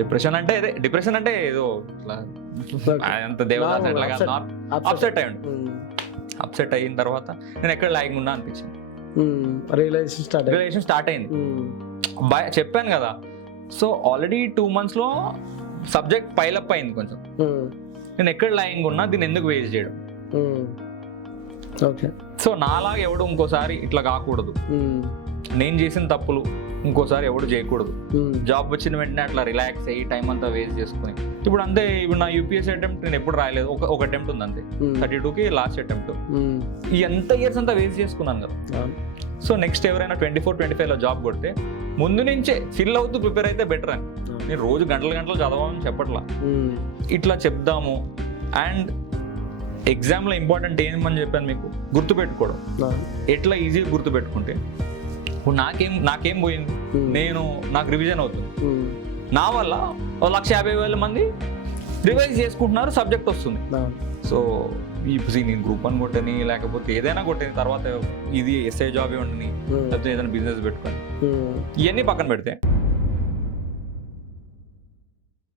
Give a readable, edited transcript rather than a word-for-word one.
Depression అంటే ఇదే, depression అంటే ఏదో ఇట్లా అంత దేవదాస్ అట్లా కాదు, అప్సెట్ అయ్యండి. అప్సెట్ అయిన తర్వాత నేను ఎక్కడ లాగింగ్ ఉన్నా అనిపించింది, రియలైజేషన్ స్టార్ట్ అయింది. చెప్పాను కదా, సో ఆల్రెడీ 2 months లో సబ్జెక్ట్ పైలప్ అయింది కొంచెం. నేను ఎక్కడ లాగింగ్ ఉన్నా దీన్ని ఎందుకు వేస్ట్ చేయడం. సో నాలాగా ఎవడు ఇంకోసారి ఇట్లా కాకూడదు, నేను చేసిన తప్పులు ఇంకోసారి ఎవడు చేయకూడదు. జాబ్ వచ్చిన వెంటనే అట్లా రిలాక్స్ అయ్యి టైం అంతా వేస్ట్ చేసుకుని ఇప్పుడు అంతే. ఇప్పుడు నా యూపీఎస్సీ అటెంప్ట్ నేను ఎప్పుడు రాయలేదు, ఒక అటెంప్ట్ ఉంది అంతే, 32కి లాస్ట్ అటెంప్ట్. ఎంత ఇయర్స్ అంతా వేస్ట్ చేసుకున్నాను కదా. సో నెక్స్ట్ ఎవరైనా 24-25లో జాబ్ కొడితే ముందు నుంచే ఫిల్ అవుతూ ప్రిపేర్ అయితే బెటర్ అని. నేను రోజు గంటలు చదవాలని చెప్పట్లా, ఇట్లా చెప్దాము. అండ్ ఎగ్జామ్లో ఇంపార్టెంట్ ఏమని చెప్పాను మీకు, గుర్తుపెట్టుకోవడం. ఎట్లా ఈజీగా గుర్తుపెట్టుకుంటే ఇప్పుడు నాకేం పోయింది, నాకు రివిజన్ అవుతుంది, నా వల్ల 150,000 మంది రివైజ్ చేసుకుంటున్నారు, సబ్జెక్ట్ వస్తుంది. సో ఇప్పుడు నేను గ్రూప్ 1 కొట్టని లేకపోతే ఏదైనా కొట్టని తర్వాత ఇది ఎస్ఐ జాబ్ ఉండని లేకపోతే ఏదైనా బిజినెస్ పెట్టుకొని ఇవన్నీ పక్కన పెడితే